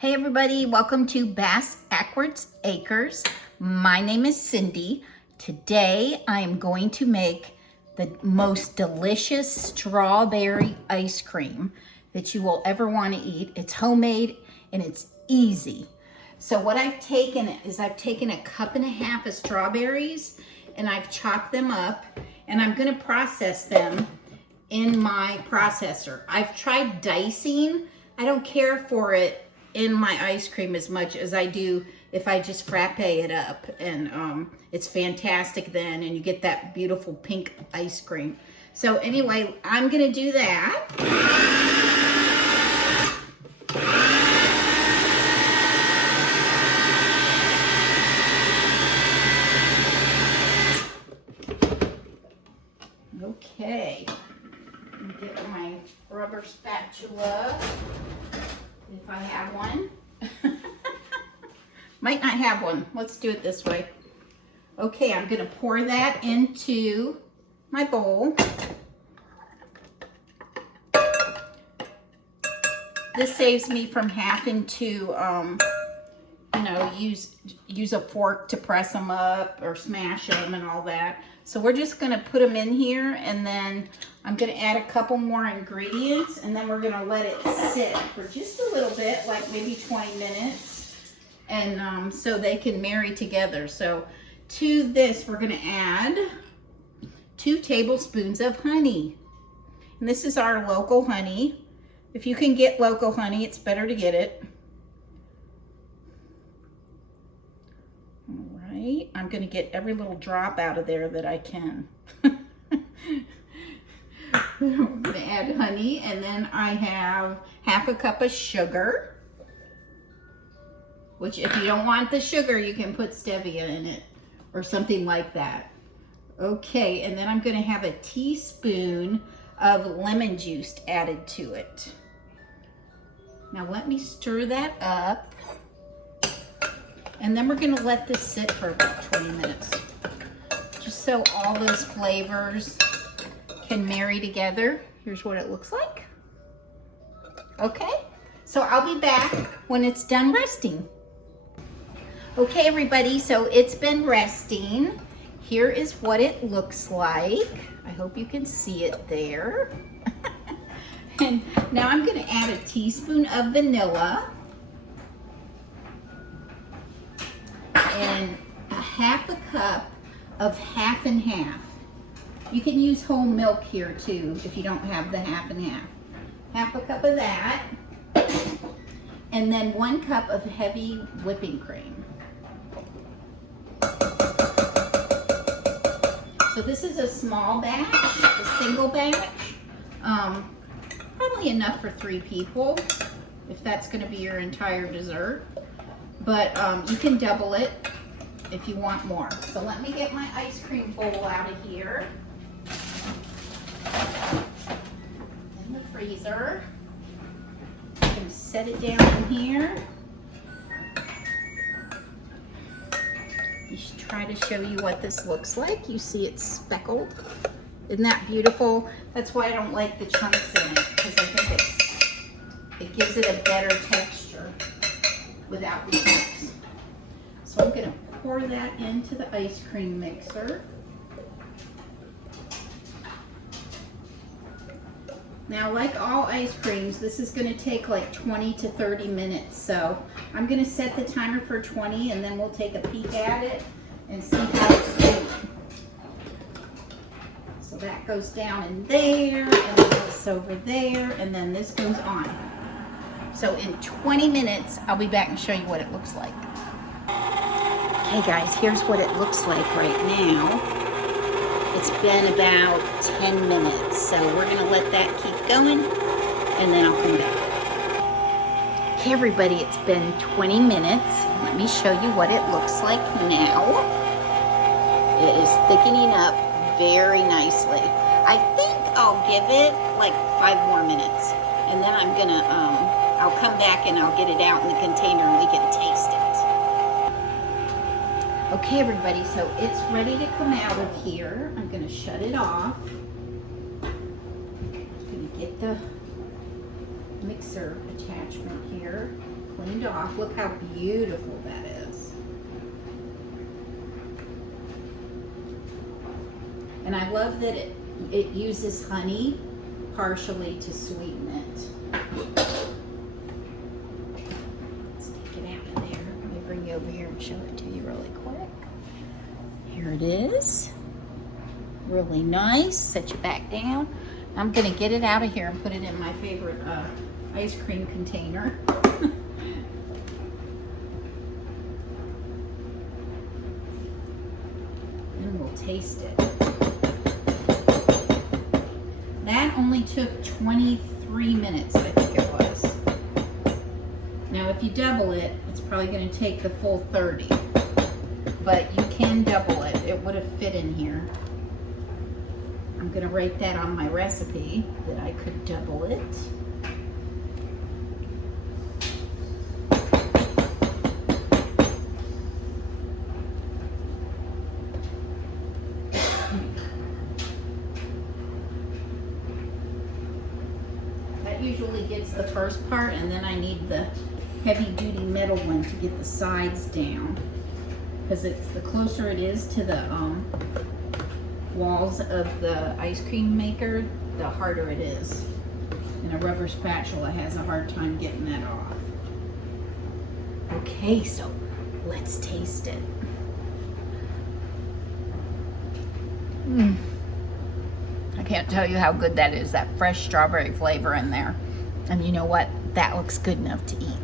Hey everybody, welcome to Ackwards Acres. My name is Cindy. Today I am going to make the most delicious strawberry ice cream that you will ever want to eat. It's homemade and it's easy. So what I've taken is I've taken 1.5 cups of strawberries and I've chopped them up and I'm going to process them in my processor. I've tried dicing. I don't care for it in my ice cream as much as I do if I just frappe it up, and it's fantastic then, and you get that beautiful pink ice cream. So anyway, I'm gonna do that. Okay, let me get my rubber spatula. If I have one. Might not have one. Let's do it this way. Okay, I'm gonna pour that into my bowl. This saves me from having to, use a fork to press them up or smash them and all that. So we're just gonna put them in here, and then I'm gonna add a couple more ingredients, and then we're gonna let it sit for just a little bit, like maybe 20 minutes, and so they can marry together. So to this, we're gonna add 2 tablespoons of honey. And this is our local honey. If you can get local honey, it's better to get it. I'm going to get every little drop out of there that I can. I'm going to add honey, and then I have 1/2 cup of sugar, which if you don't want the sugar, you can put stevia in it or something like that. Okay, and then I'm going to have a teaspoon of lemon juice added to it. Now let me stir that up. And then we're gonna let this sit for about 20 minutes, just so all those flavors can marry together. Here's what it looks like. Okay, so I'll be back when it's done resting. Okay, everybody, so it's been resting. Here is what it looks like. I hope you can see it there. And now I'm gonna add a teaspoon of vanilla, and 1/2 cup of 1/2 and 1/2. You can use whole milk here too if you don't have the 1/2 and 1/2. 1/2 cup of that, and then 1 cup of heavy whipping cream. So this is a small batch, a single batch, probably enough for 3 people if that's going to be your entire dessert. But you can double it if you want more. So let me get my ice cream bowl out of here. In the freezer. I'm going to set it down in here. Just try to show you what this looks like. You see it's speckled. Isn't that beautiful? That's why I don't like the chunks in it, because I think it gives it a better texture without the chunks. So I'm going to pour that into the ice cream mixer. Now, like all ice creams, this is going to take like 20 to 30 minutes. So I'm going to set the timer for 20, and then we'll take a peek at it and see how it's doing. So that goes down in there, and then this over there, and then this goes on. So in 20 minutes, I'll be back and show you what it looks like. Okay guys, here's what it looks like right now. It's been about 10 minutes, so we're gonna let that keep going, and then I'll come back. Okay everybody, it's been 20 minutes. Let me show you what it looks like now. It is thickening up very nicely. I think I'll give it like 5 more minutes, and then I'm gonna, I'll come back and I'll get it out in the container and we can taste it. Okay everybody, so it's ready to come out of here. I'm gonna shut it off. I'm gonna get the mixer attachment here. cleaned off. Look how beautiful that is. And I love that it uses honey partially to sweeten it. Let's take it out of there. Let me bring you over here and show it to you really quick. Here it is. Really nice. Set you back down. I'm gonna get it out of here and put it in my favorite ice cream container. And we'll taste it. That only took 23 minutes, I think it was. Now if you double it, it's probably gonna take the full 30. But you can double it. It would have fit in here. I'm gonna write that on my recipe that I could double it. That usually gets the first part, and then I need the heavy duty metal one to get the sides down. Because it's the closer it is to the walls of the ice cream maker, the harder it is. And a rubber spatula has a hard time getting that off. Okay, so let's taste it. I can't tell you how good that is, that fresh strawberry flavor in there. And you know what? That looks good enough to eat.